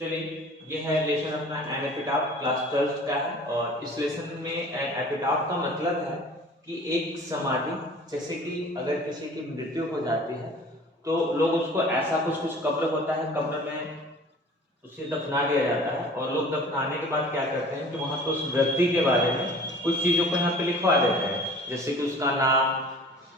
चलिए, ये है लेसन अपना एन एपिटाफ क्लास 12 का है। और इस लेसन में एन एपिटाफ का मतलब है कि एक समाधि, जैसे कि अगर किसी की मृत्यु हो जाती है तो लोग उसको ऐसा कुछ कब्र होता है, कब्र में उसे दफना दिया जाता है। और लोग दफनाने के बाद क्या करते हैं कि वहां पे उस व्यक्ति के बारे में कुछ चीजों को यहाँ पे लिखवा देते हैं, जैसे कि उसका नाम,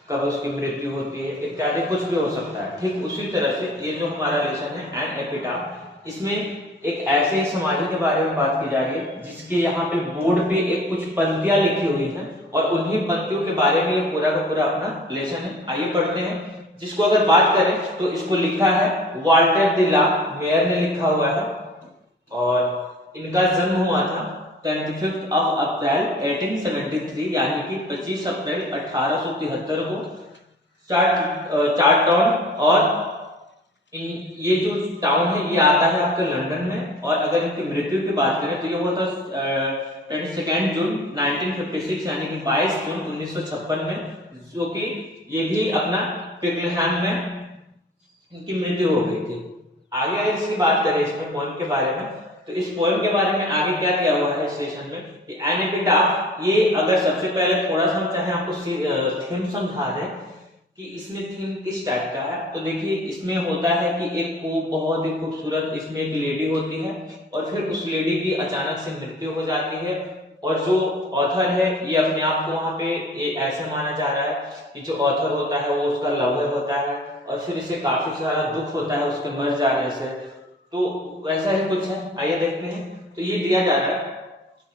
कब उसकी मृत्यु होती है इत्यादि, कुछ भी हो सकता है। ठीक उसी तरह से ये जो हमारा लेसन है एन एपिटाफ, इसमें एक ऐसे समाधि के बारे में बात की जा रही है जिसके यहाँ पे बोर्ड पे एक कुछ पंक्तियां लिखी हुई हैं और उन्हीं पंक्तियों के बारे में ये पूरा का पूरा अपना लेसन है। आइए पढ़ते हैं। जिसको अगर बात करें तो इसको लिखा है वाल्टर द ला मेयर ने लिखा हुआ है और इनका जन्म हुआ था 25 अप्रैल 1873 यानी कि 25 अप्रैल 1873 को चार्ट टाउन। और ये जो टाउन है ये आता है आपके लंदन में। और अगर इनकी मृत्यु की बात करें तो ये हुआ था 22 जून 1956 यानी कि 22 जून 1956 में, जो कि ये भी अपना पिकलहैम में इनकी मृत्यु हो गई थी। आगे अगर इसकी बात करें इसमें पोएम के बारे में, तो इस पोएम के बारे में आगे क्या किया हुआ है सेशन में कि एन एपिटाफ, ये अगर सबसे पहले थोड़ा सा हम चाहे आपको थीम समझा दें कि इसमें थीम किस टाइप का है, तो देखिए इसमें होता है कि एक को बहुत ही खूबसूरत, इसमें एक लेडी होती है और फिर उस लेडी की अचानक से मृत्यु हो जाती है। और जो ऑथर है ये अपने आप को वहां पे ऐसे माना जा रहा है कि जो ऑथर होता है वो उसका लवर होता है और फिर इसे काफी सारा दुख होता है उसके मर जाने से। तो वैसा ही कुछ है, आइए देखते हैं। तो ये दिया जा रहा है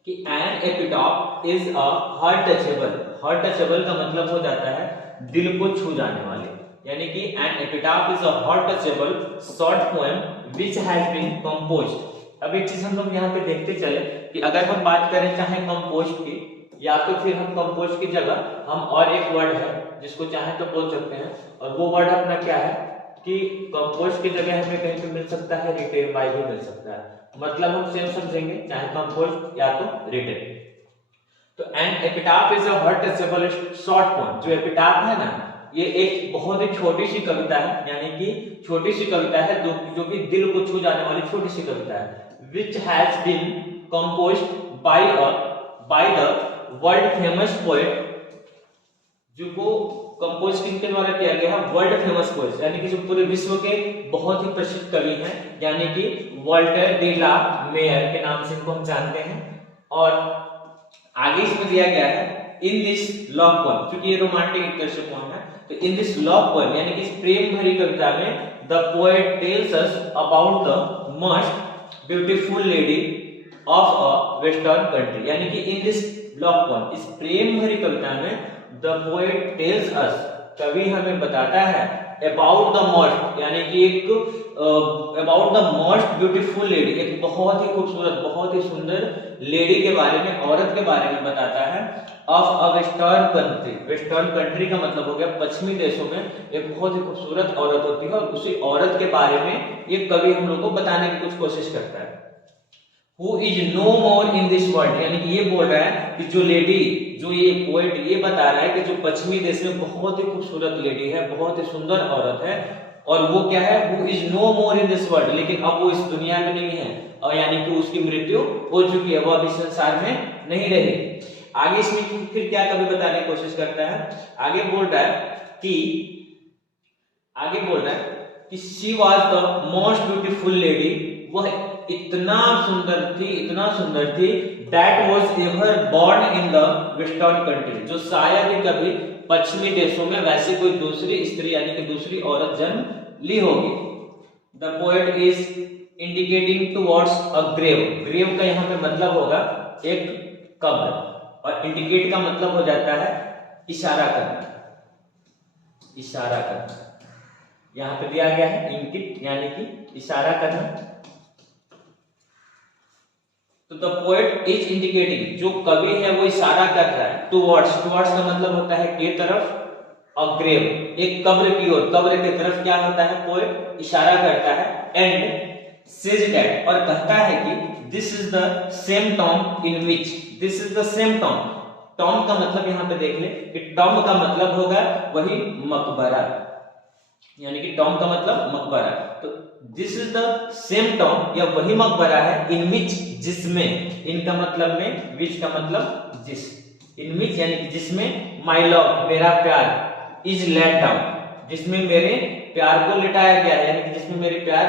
कि an epitaph is a heart touchable. Heart touchable का मतलब हो जाता है दिल को छू जाने वाले, यानी कि an epitaph is a heart touchable short poem which has been composed. अब एक चीज हम लोग यहाँ पे देखते चले कि अगर हम बात करें चाहे कंपोज की, या तो फिर हम कंपोज की जगह हम और एक वर्ड है जिसको चाहे तो बोल सकते हैं, और वो वर्ड अपना क्या है कि कंपोज की जगह हमें कहीं पे मिल सकता है रिटेन बाय भी मिल सकता है। मतलब हम सेम समझेंगे, चाहे कंपोज या तो रिटेन। तो an epitaph is a heart touchable short poem. जो एपिटाफ है ना, ये एक बहुत ही छोटी सी कविता है, यानी कि छोटी सी कविता है जो कि दिल को छू जाने वाली छोटी सी कविता है। which has been composed by the world famous poet, जो को कंपोज किनके द्वारा किया गया है, वर्ल्ड फेमस पोएट, यानी कि जो पूरे विश्व के बहुत ही प्रसिद्ध कवि हैं, यानी कि वाल्टर डी ला मेयर के नाम से इनको हम जानते हैं। और आगे इसमें दिया गया है इन दिस लव पोएम, क्योंकि ये रोमांटिक एक तरह से पोएम है, तो इन दिस लव पोएम यानी कि इस प्रेम भरी कविता में the poet tells us about the must beautiful lady of a western country, यानी कि इन दिस लव पोएम, इस प्रेम भरी कविता में द पोएट टेल्स अस, कवि हमें बताता है अबाउट द मोस्ट, यानी कि एक about the most beautiful lady, एक बहुत ही खूबसूरत बहुत ही सुंदर लेडी के बारे में, औरत के बारे में बताता है of a western country. Western country का मतलब हो गया पश्चिमी देशों में एक बहुत ही खूबसूरत औरत होती है, और उसी औरत के बारे में ये कवि हम लोग को बताने की कुछ कोशिश करता है। Who is no more in this world, यानी कि ये बोल रहा है कि जो लेडी, जो ये पोएट ये बता रहा है कि जो पश्चिमी देश में बहुत ही खूबसूरत लेडी है, बहुत ही सुंदर औरत है, और वो क्या है, who is no more in this world, लेकिन अब वो इस दुनिया में नहीं है, और यानी कि उसकी मृत्यु हो चुकी है, वो अभी संसार में नहीं रही। आगे इसमें फिर क्या कवि बताने की कोशिश करता है, आगे बोल रहा है कि she was the most beautiful lady, वह इतना सुंदर थी that was ever born in the western country, जो शायद ही कभी पश्चिमी देशों में वैसे कोई दूसरी स्त्री यानी कि दूसरी औरत जन्म ली होगी। The poet is indicating towards a grave. Grave का यहाँ पे मतलब होगा एक कब्र, और इंडिकेट का मतलब हो जाता है इशारा करना। यहाँ पे दिया गया है इंगित यानी कि इशारा करना। तो द पोएट इज इंडिकेटिंग, जो कवि है वो इशारा कर रहा है टुवर्ड्स का मतलब होता है के तरफ, और ग्रेव एक कब्र की ओर, कब्र की तरफ क्या होता है, पोएट इशारा करता है। एंड सेज दैट, और कहता है कि this is the same Tom in which, this is the same Tom. Tom का मतलब यहाँ पे देख ले कि टॉम का मतलब होगा वही मकबरा, यानी कि टॉम का मतलब मकबरा। तो this is the same term, या वही मकबरा है इन विच, जिसमें, इनका मतलब में, विच का मतलब जिस, इन विच यानी कि जिसमें माय लव मेरा प्यार, इज लेट डाउन, जिसमें मेरे प्यार को लिटाया गया है, यानी कि जिसमें मेरी प्यार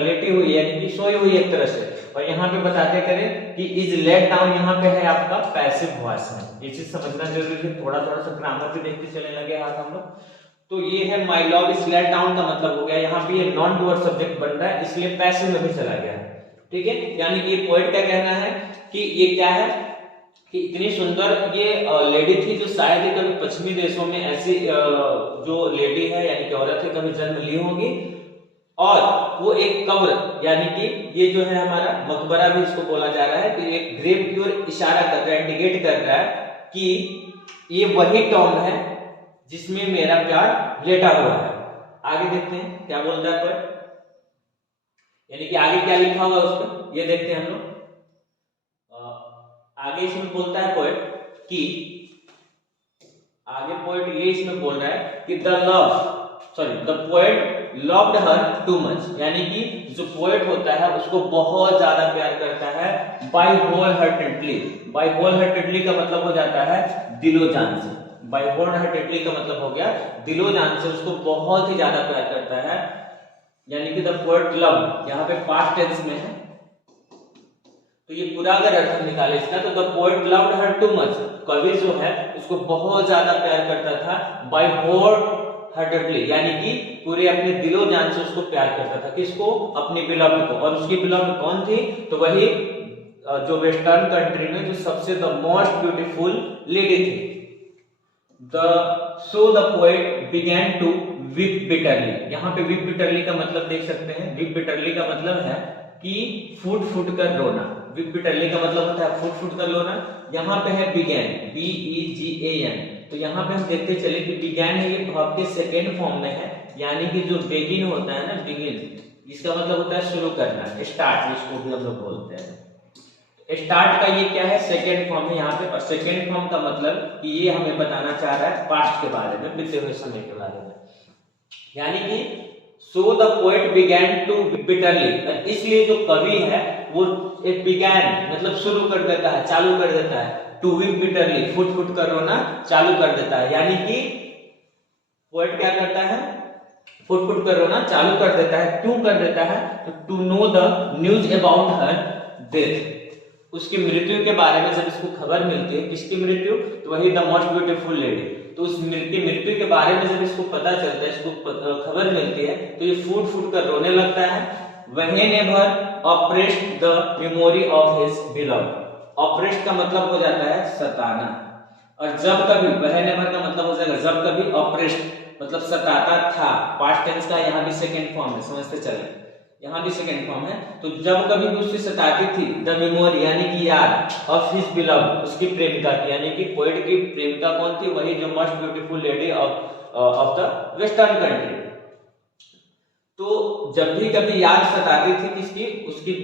लेटी हुई है, यानी कि सोई हुई है एक तरह से। और यहाँ पे बताते करें कि इज लेट डाउन, यहाँ पे है आपका पैसिव वॉइस में, ये चीज समझना जरूरी है। थोड़ा थोड़ा सा ग्रामर भी देखते चले लगे हाथ हम लोग। तो ये है my love is laid down का मतलब हो गया, यहाँ पे ये नॉन डूअर सब्जेक्ट बन रहा है, इसलिए पैसिव में भी चला गया है। ठीक है, यानी कि ये पोएट का कहना है कि ये क्या है कि इतनी सुंदर ये लेडी थी जो शायद ही कभी पश्चिमी देशों में ऐसी जो लेडी है यानी कि औरत है कभी जन्म ली होगी, और वो एक कब्र यानी कि ये जो है हमारा मकबरा भी इसको बोला जा रहा है, तो एक ग्रेव की ओर इशारा कर रहा है, इंडिकेट कर रहा है कि ये वही टॉम है जिसमें मेरा प्यार लेटा हुआ है। आगे देखते हैं क्या बोलता है पोएट, यानी कि आगे क्या लिखा हुआ उस पर, ये देखते हैं हम लोग। आगे इसमें बोलता है पोएट कि, आगे पोएट ये इसमें बोल रहा है कि the poet loved her too much, यानी कि जो पोएट होता है उसको बहुत ज्यादा प्यार करता है, by whole heartedly. By whole heartedly का मतलब हो जाता है दिलो जान से, बाय होल हार्टेडली का मतलब हो गया दिलो जान से, उसको बहुत ही ज्यादा प्यार करता है, यानी कि द पोएट लव यहाँ पे पास्ट टेंस में है, तो ये पूरा अगर अर्थ निकाले इसका तो the poet loved her too much, कवि जो है उसको बहुत ज्यादा प्यार करता था, बाय होल हार्टेडली यानी कि पूरे अपने दिलो जान से उसको प्यार करता था। किसको? अपनी बिलव्ड को। और उसकी बिलव्ड कौन थी? तो वही जो वेस्टर्न कंट्री में जो सबसे द मोस्ट ब्यूटीफुल लेडी थी। So the poet began to weep bitterly। यहाँ पे weep bitterly का मतलब देख सकते हैं, weep bitterly का मतलब है कि फूट फूट कर रोना। weep bitterly का मतलब होता है फूट फूट कर रोना। यहाँ पे है began, B-E-G-A-N, तो यहाँ पे हम देखते चले कि began है, ये verb के सेकेंड फॉर्म में है, यानी कि जो begin होता है ना, begin, इसका मतलब होता है शुरू करना, स्टार्ट, जिसको भी हम लोग बोलते हैं। स्टार्ट का ये क्या है? सेकेंड फॉर्म है यहाँ पे, और सेकेंड फॉर्म का मतलब कि ये हमें बताना चाह रहा है पास्ट के बारे में, बीते हुए समय के बारे में, यानी कि so the poet began to bitterly, इसलिए जो कवि है वो एक बिगैन मतलब शुरू कर देता है, चालू कर देता है, टू वीप बिटरली, फुट फुट कर रोना चालू कर देता है, यानी कि पोएट क्या करता है? फुट फुट कर रोना चालू कर देता है। क्यों कर देता है? To know the news about her death, उसकी मृत्यु के बारे में जब इसको खबर मिलती है, किसकी मृत्यु? तो वही द मोस्ट ब्यूटीफुल लेडी, तो उस मृत्यु के बारे में जब इसको पता चलता है, इसको खबर मिलती है, तो ये फूट फूट कर रोने लगता है। वही never oppressed the memory of his beloved, oppressed का मतलब हो जाता है सताना, और जब कभी, वह नेवर का मतलब हो जाएगा जब कभी, ऑपरेस्ट मतलब सताता था, पास्ट टेंस का यहाँ भी सेकेंड फॉर्म है, समझते चले, यहाँ भी सेकेंड फॉर्म है। तो जब कभी भी उससे सताती थी, द मेमोरी यानी कि याद, ऑफ हिज बिलव्ड, उसकी प्रेमिका की, यानी कि पोएट की प्रेमिका कौन थी? वही जो most beautiful lady of the western country. तो जब भी कभी याद सताती थी किसकी? उसकी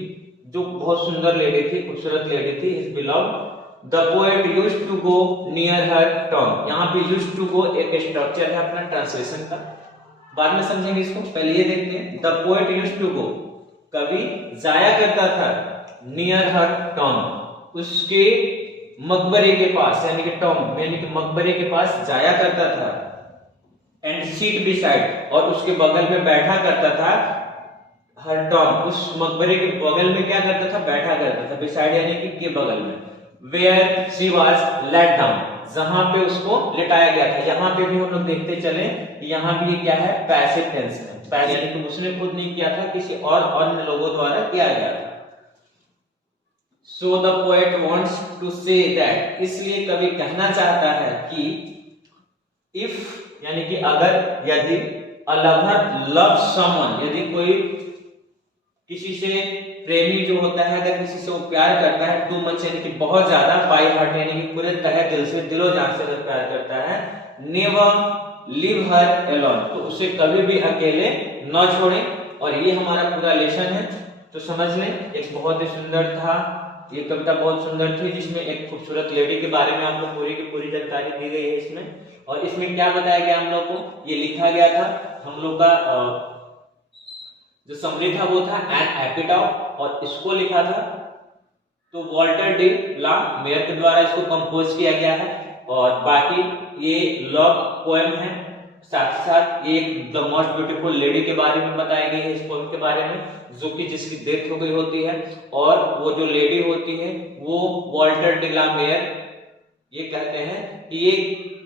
जो बहुत सुंदर लेडी थी, खूबसूरत लेडी थी, his beloved, the poet used to go near her tomb. यहाँ पे यूज्ड टू गो एक स्ट्रक्चर है अपना ट्रांसलेशन का, बाद में समझेंगे इसको, पहले ये देखते हैं। The poet used to go, कवि जाया करता था, नियर हर टॉम, उसके मकबरे के पास, यानी कि टॉम यानी कि मकबरे के पास जाया करता था, एंड सीट बिसाइड, और उसके बगल में बैठा करता था, हर टॉम, उस मकबरे के बगल में क्या करता था? बैठा करता था, बिसाइड यानी कि के बगल में, where she was laid down, जहां पे उसको लिटाया गया था। यहाँ पे भी हम लोग देखते चले, यहाँ भी ये क्या है? पैसिव टेंस है, पैसिव यानी कि उसने खुद नहीं किया था, किसी और अन्य लोगों द्वारा किया गया था। So the poet wants to say that, इसलिए कवि कहना चाहता है कि इफ यानी कि अगर, यदि, अ लवर लव समवन, यदि कोई किसी से प्रेमी जो होता है, अगर किसी से वो प्यार करता है, टू मच यानी कि बहुत ज्यादा, बाय हार्ट यानी कि पूरे तहे दिल से, दिलो जान से अगर प्यार करता है, नेवर लीव हर अलोन, तो उसे कभी भी अकेले न छोड़ें। और ये हमारा पूरा लेसन है, तो समझ लें, एक बहुत ही सुंदर था, ये कविता बहुत सुंदर थी, जिसमें एक खूबसूरत लेडी के बारे में आपको पूरी की पूरी जानकारी दी गई है इसमें। और इसमें क्या बताया गया हम लोग को? ये लिखा गया था हम लोग का जो समरी था वो था एन एपिटाफ, और इसको लिखा था तो वॉल्टर डी ला मेयर के द्वारा इसको कंपोज किया गया है। और बाकी ये लव पोएम है, साथ ही साथ ये द मोस्ट ब्यूटीफुल लेडी के बारे में बताया गया है इस पोएम के बारे में, जो कि जिसकी डेथ हो गई होती है, और वो जो लेडी होती है वो वॉल्टर डी ला मेयर ये कहते हैं कि ये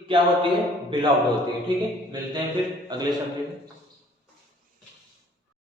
क्या होती है, बिलव्ड होती है। ठीक है, मिलते हैं फिर अगले सब्जेक्ट में।